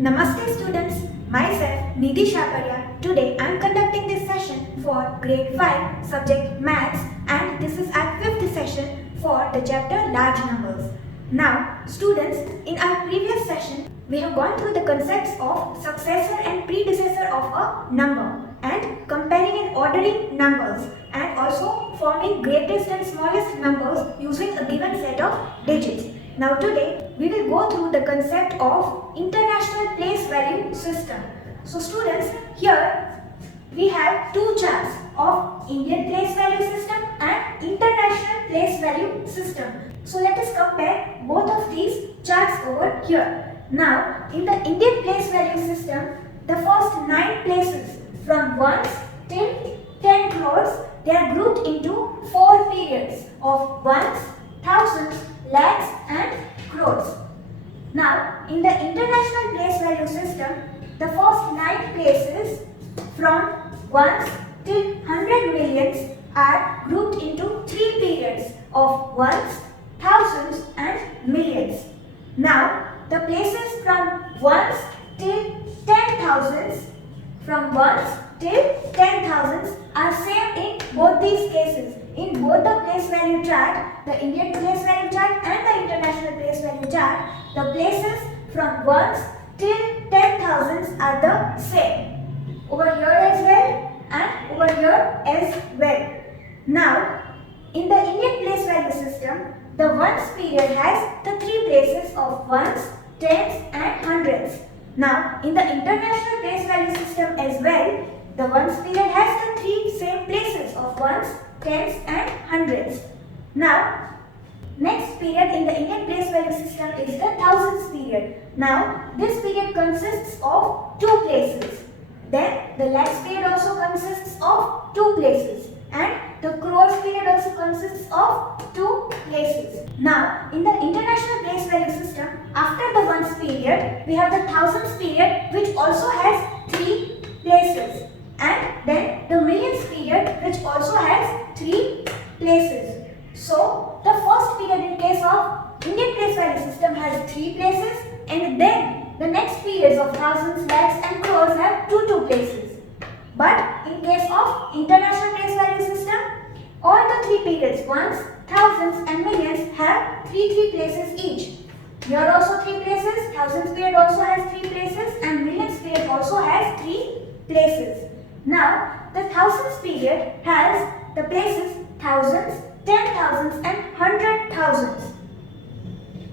Namaste students, myself Nidhi Shakarya. Today I am conducting this session for grade 5 subject maths and this is our 5th session for the chapter large numbers. Now students, in our previous session we have gone through the concepts of successor and predecessor of a number and comparing and ordering numbers and also forming greatest and smallest numbers using a given set of digits. Now today we will go through the concept of international place value system. So students, here we have two charts of Indian place value system and international place value system. So let us compare both of these charts over here. Now in the Indian place value system, the first 9 places from 1s till 10 crores, they are grouped into 4 periods of 1s, thousands, lakhs and crores. Now, in the international place value system, the first 9 places from 1s till 100 millions are grouped into 3 periods of 1s, thousands and millions. Now, the places from 1s till 10,000s, from 1s till 10,000s are same in both these cases. In both the place value chart, the Indian place value chart and the international place value chart, the places from 1s till 10,000s are the same. Over here as well and over here as well. Now, in the Indian place value system, the 1s period has the 3 places of 1s, 10s and 100s. Now, in the international place value system as well, the 1s period has the 3 same places of 1s, 10s and 100s. Now, next period in the Indian place value system is the thousands period. Now, this period consists of 2 places. Then, the lakhs period also consists of 2 places. And the crores period also consists of 2 places. Now, in the international place value system, after the ones period, we have the thousands period which also has 3 places. And then the millions period which also has 3 places. So, the first period in case of Indian place value system has 3 places and then the next periods of thousands, lakhs and crores have 2 places. But in case of international place value system, all the 3 periods, ones, thousands and millions have 3 places each. Here also 3 places, thousands period also has 3 places and millions period also has 3 places. Now, the thousands period has the places thousands, 10,000s and 100,000s.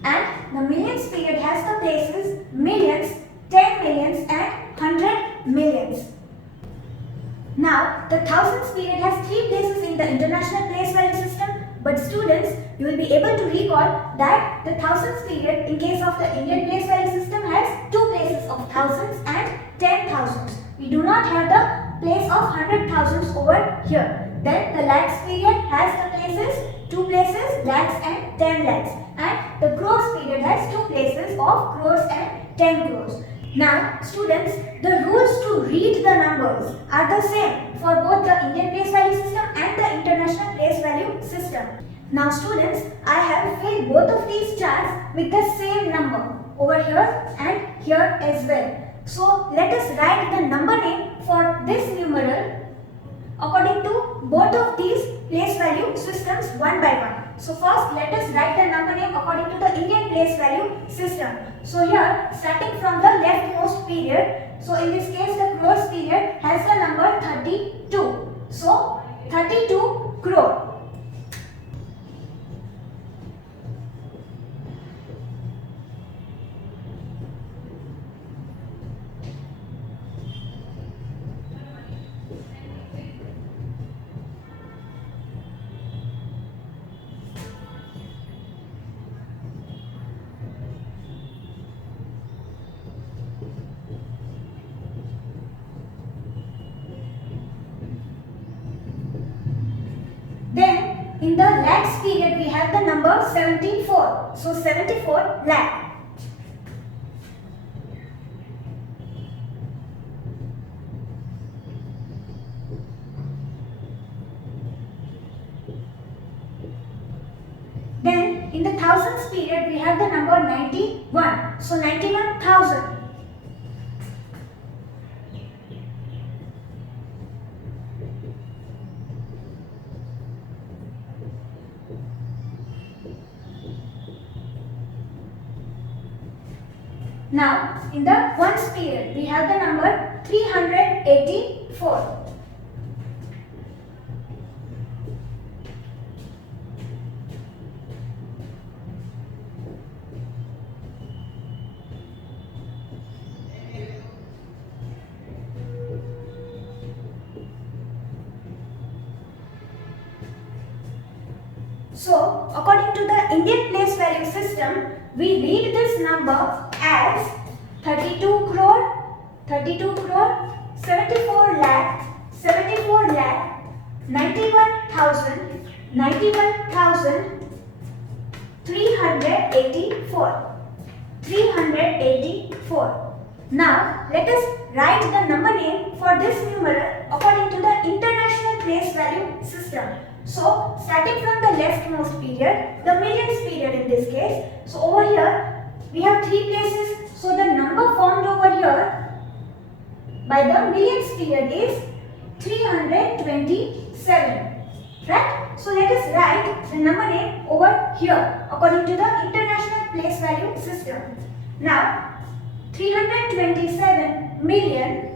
And the millions period has the places millions, 10 millions and 100 millions. Now, the thousands period has 3 places in the international place value system, but students, you will be able to recall that the thousands period in case of the Indian place value system has 2 places of thousands and 10,000s. We do not have the place of 100,000s over here. Then the lakhs period has the places 2 places, lakhs and 10 lakhs. And the crores period has 2 places of crores and 10 crores. Now, students, the rules to read the numbers are the same for both the Indian place value system and the international place value system. Now, students, I have filled both of these charts with the same number over here and here as well. So, let us write the number name for this numeral according to both of these place value systems one by one. So first let us write the number name according to the Indian place value system. So here, starting from the leftmost period, so in this case the crores period has the number 32. So 32 crore. Then in the lakhs period we have the number 74. So 74 lakh. Then in the thousands period we have the number 91. So 91,000. Now, in the ones period, we have the number 384. So, according to the Indian place value system, we read this number as 32 crore, 74 lakh, 91,000, 384. Now, let us write the number name for this numeral according to the International Place Value System. So, starting from the leftmost period, the millions period in this case. So, over here, we have three places. So, the number formed over here by the millions period is 327. Right? So, let us write the number name over here according to the International Place Value System. Now, 327 million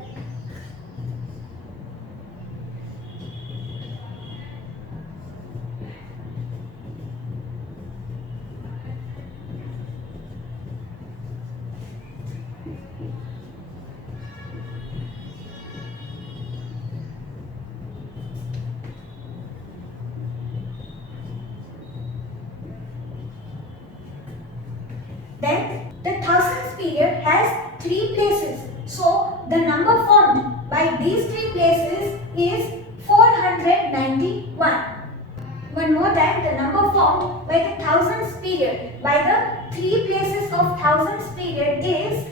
Then the thousands period has three places. So the number formed by these three places is 491. One more time, the number formed by the thousands period by the three places of thousands period is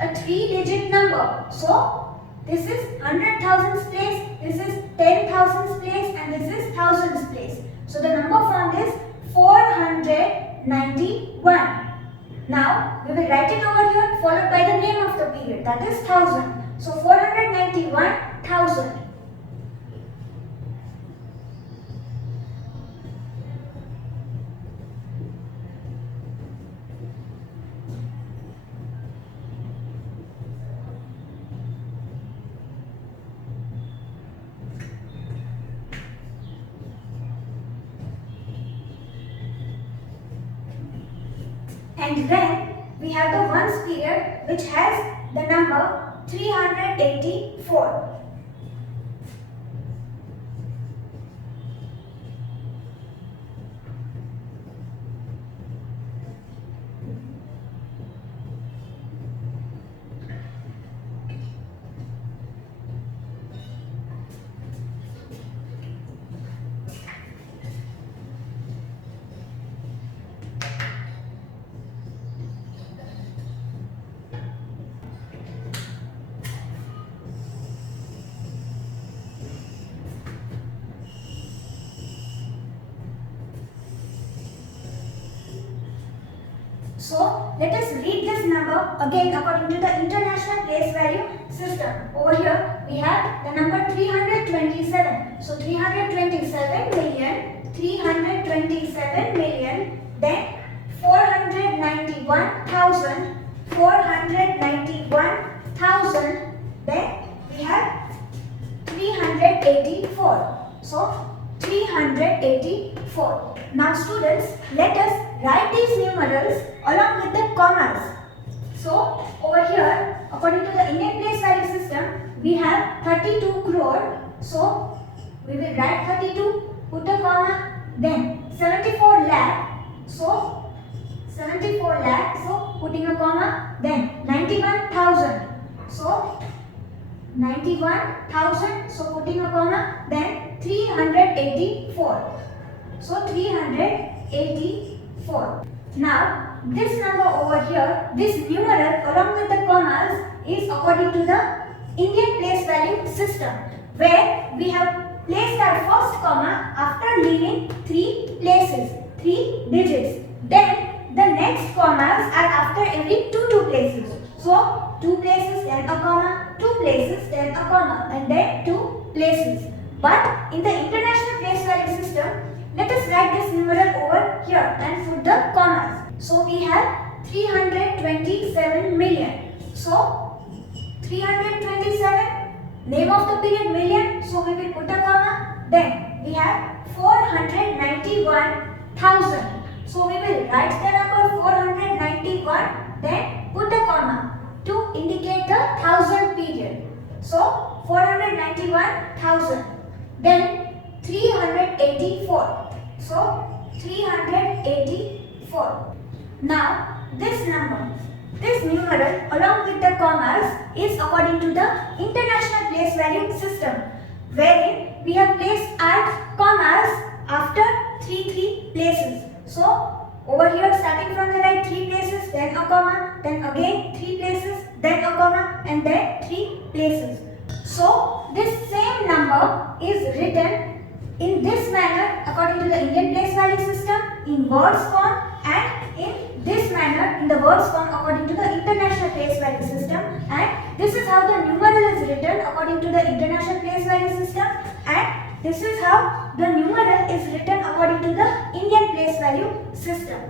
a three-digit number. So this is 100,000s place, this is 10,000s place, and this is thousands place. So the number formed is 491. Now, we will write it over here followed by the name of the period, that is 1000. So, 491,000. And then we have the ones period which has the number 384. So, let us read this number again according to the International Place Value System. Over here, we have the number 327. So, 327 million, then 491,000, then we have 384. So, 384. Now students, let us write these numerals along with the commas. So, over here, according to the Indian Place Value System, we have 32 crore. So, we will write 32, put a comma, then 74 lakh. So, 74 lakh, so putting a comma, then 91,000. So, 91,000, so putting a comma, then 384. So 384. Now this number over here, this numeral along with the commas is according to the Indian Place Value System, where we have placed our first comma after leaving three places, three digits. Then the next commas are after every two places. So 2 places, then a comma, 2 places, then a comma, and then 2 places. But in the International Place Value System, let us write this numeral over here and put the commas. So we have 327 million. So 327, name of the period million, so we will put a comma. Then we have 491,000. So we will write the number 491, then put a comma to indicate the 1000 period. So 491,000. Then 384. So 384. Now this number, this numeral along with the commas is according to the International Place Value System, wherein we have placed our commas after 3 places. So over here, starting from the right, 3 places, then a comma, then again 3 places, then a comma, and then 3 places. So this same number is written in this manner according to the Indian Place Value System in words form, and in this manner in the words form according to the International Place Value System. And this is how the numeral is written according to the International Place Value System, and this is how the numeral is written according to the Indian Place Value System.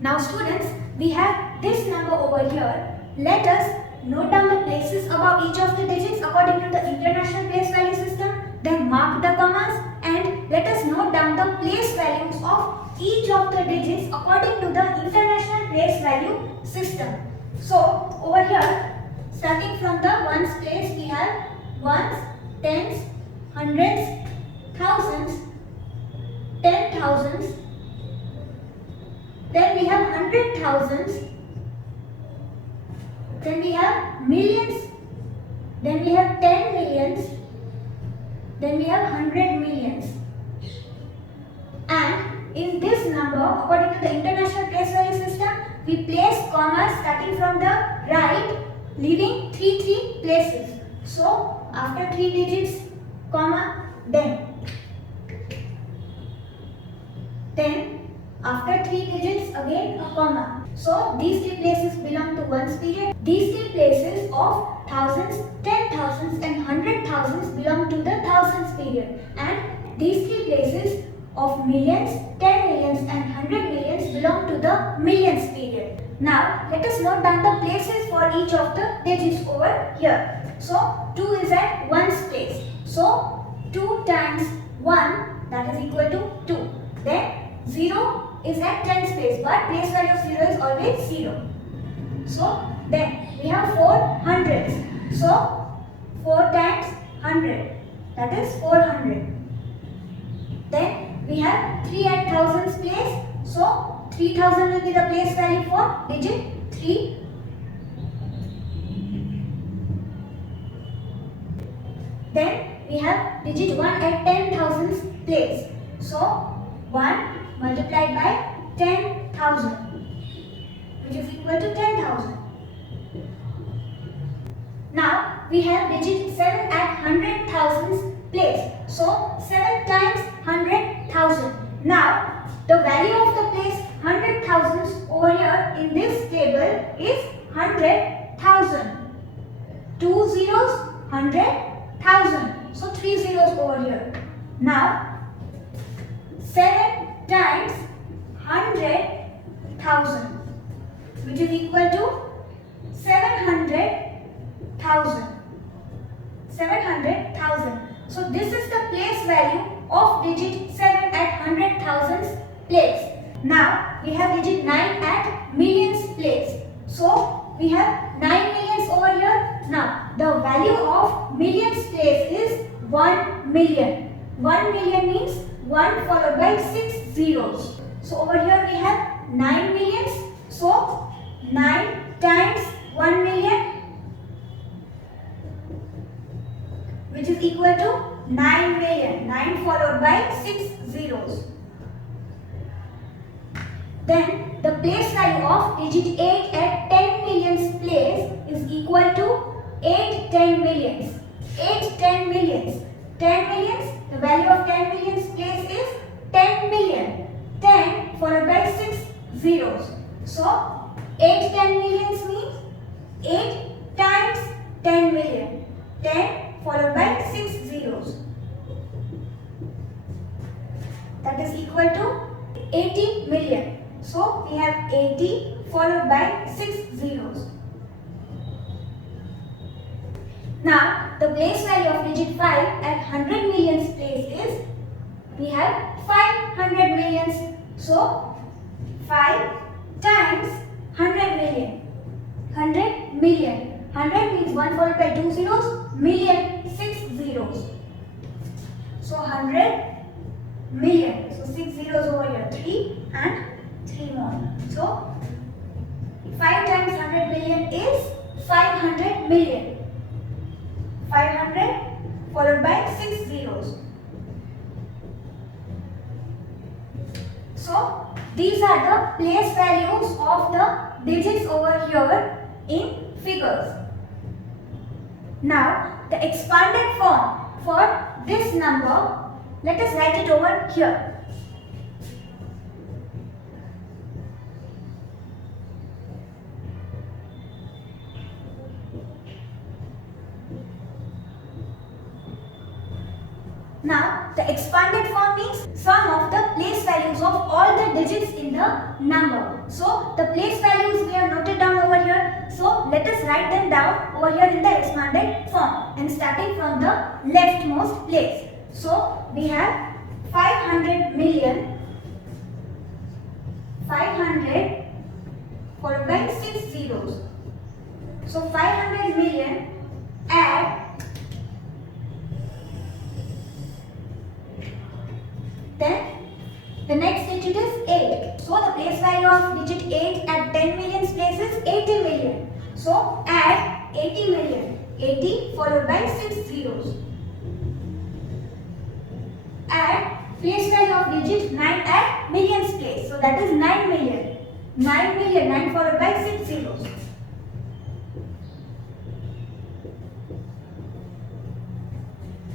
Now students, we have this number over here. Let us note down the places above each of the digits according to the International Place Value System, then mark the commas, and let us note down the place values of each of the digits according to the International Place Value System. So over here, starting from the ones place, we have ones, tens, hundreds, thousands, 10,000s, then we have 100,000s, then we have millions, then we have 10 millions, then we have 100 millions. And in this number, according to the International Place Value System, we place commas starting from the right, leaving 3 places. So after 3 digits, comma, then after 3 digits, again a comma. So these 3 places belong to ones period. These 3 places of thousands, 10,000s and 100,000s belong to the thousands period. And these 3 places of millions, 10 millions and 100 millions belong to the millions period. Now let us note down the places for each of the digits over here. So 2 is at ones place. So 2 times 1, that is equal to 2. Then 0 is at tens place, but place value of 0 is always 0. So then we have 4 hundreds. So 4 times 100, that is 400. Then we have 3 at thousands place. So 3000 will be the place value for digit 3. Then we have digit 1 at 10,000s place. So 1 multiplied by 10,000, which is equal to 10,000. Now we have digit 7 at 100,000s place. So 7 times 100,000. Now the value of the place 100,000s over here in this table is 100,000. 2 zeros, 100,000. So 3 zeros over here. Now 7 times 100,000, which is equal to 700,000. 700,000. So this is the place value of digit 7 at 100,000s place. Now we have digit 9 at millions place. So we have 9 millions over here. Now the value of millions place is 1 million. 1 million means 1 followed by 6 zeros. So over here we have 9 millions. So 9 times 1 million, which is equal to 9 million. 9 followed by 6 zeros. Then the place value of digit 8 at 10 millions place is equal to 8 10 millions. 8 10 millions. 10 millions, the value of 10 millions place is 10 million. 10 followed by 6 zeros. So 8 10 millions means 8 times 10 million. 10 followed by 6 zeros. that is equal to 80 million. So we have 80 followed by 6 zeros. Now the place value of digit 5 at 100 millions place is, we have 500 millions. So 5 times 100 million. 100 million. 100 means 1 followed by 2 zeros. Million, 6 zeros. So 100 million. So 6 zeros over here. 3 and 3 more. So 5 times 100 million is 500 million. 500 followed by 6 zeros. So these are the place values of the digits over here in figures. Now the expanded form for this number, let us write it over here. Now the expanded form means sum of the place values of all the digits in the number. So the place values we have noted down over here. So let us write them down over here in the expanded form, and starting from the leftmost place. So we have 500 million, 500 followed by 6 zeros. So 500 million add then the next digit is 8. So the place value of digit 8 at 10 million place is 80 million. So add 80 million. 80 followed by 6 zeros. Add place value of digit 9 at millions place. So that is 9 million. 9 million, 9 followed by 6 zeros.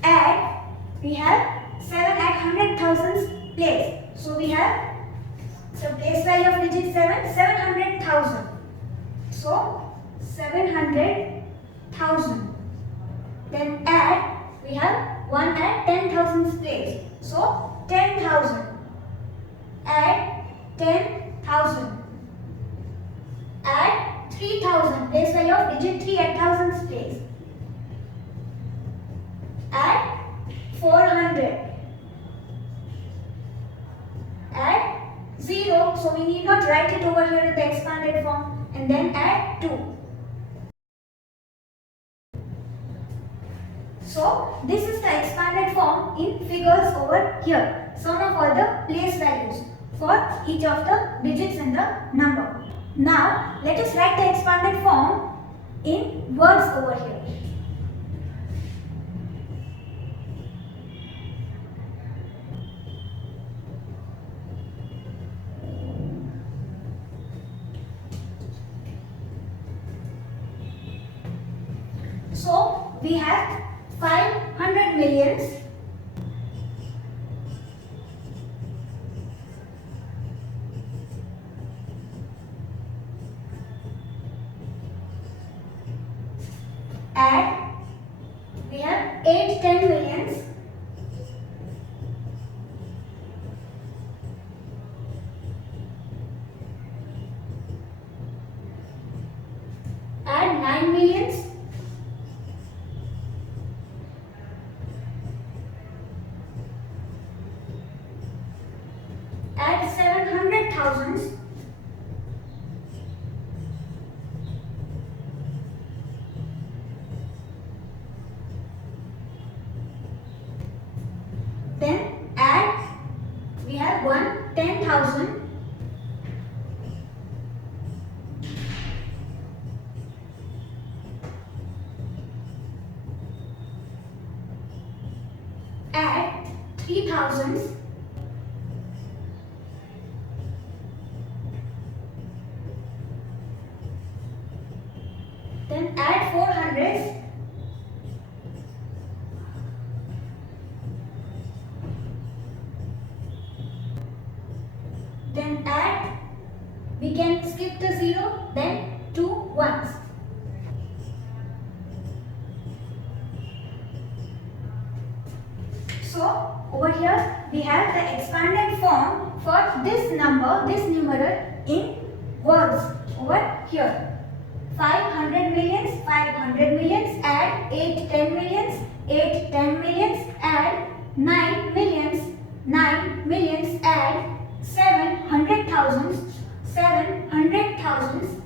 Add, we have 7 at 100,000 place. So we have the place value of digit 7, 700,000. So 700,000. Then add, we have 1 at 10,000 place. So 10,000. Add 10,000. Add 3,000. Place value of digit 3 at thousands place. Add 400. Add 0, so we need not write it over here in the expanded form, and then add 2. So this is the expanded form in figures over here. Sum of all the place values for each of the digits in the number. Now let us write the expanded form in words over here. So we have 500 millions, add, we have 8 10 millions, add 9 millions, add 700,000s, then add, we have 1 10,000, add 3,000s, then add 400s, then add, we can skip the 0, then 2 ones. So over here we have the expanded for this number, this numeral in words over here. 500 millions, 500 millions, add 8 10 millions, 8 10 millions, add 9 millions, 9 millions, add 700 thousands, 700 thousands,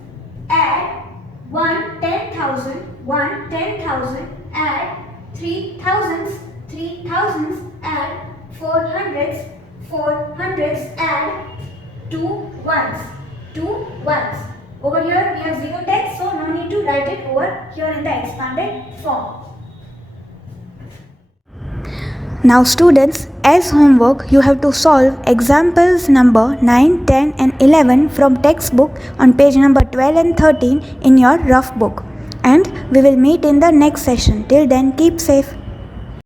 add 1 10,000, 1 10,000, add 3 thousands, 3 thousands, add 4 hundreds, 4 hundreds, add 2 ones, 2 ones. Over here we have 0 text, so no need to write it over here in the expanded form. Now students, as homework you have to solve examples number 9, 10 and 11 from textbook on page number 12 and 13 in your rough book. And we will meet in the next session. Till then, keep safe.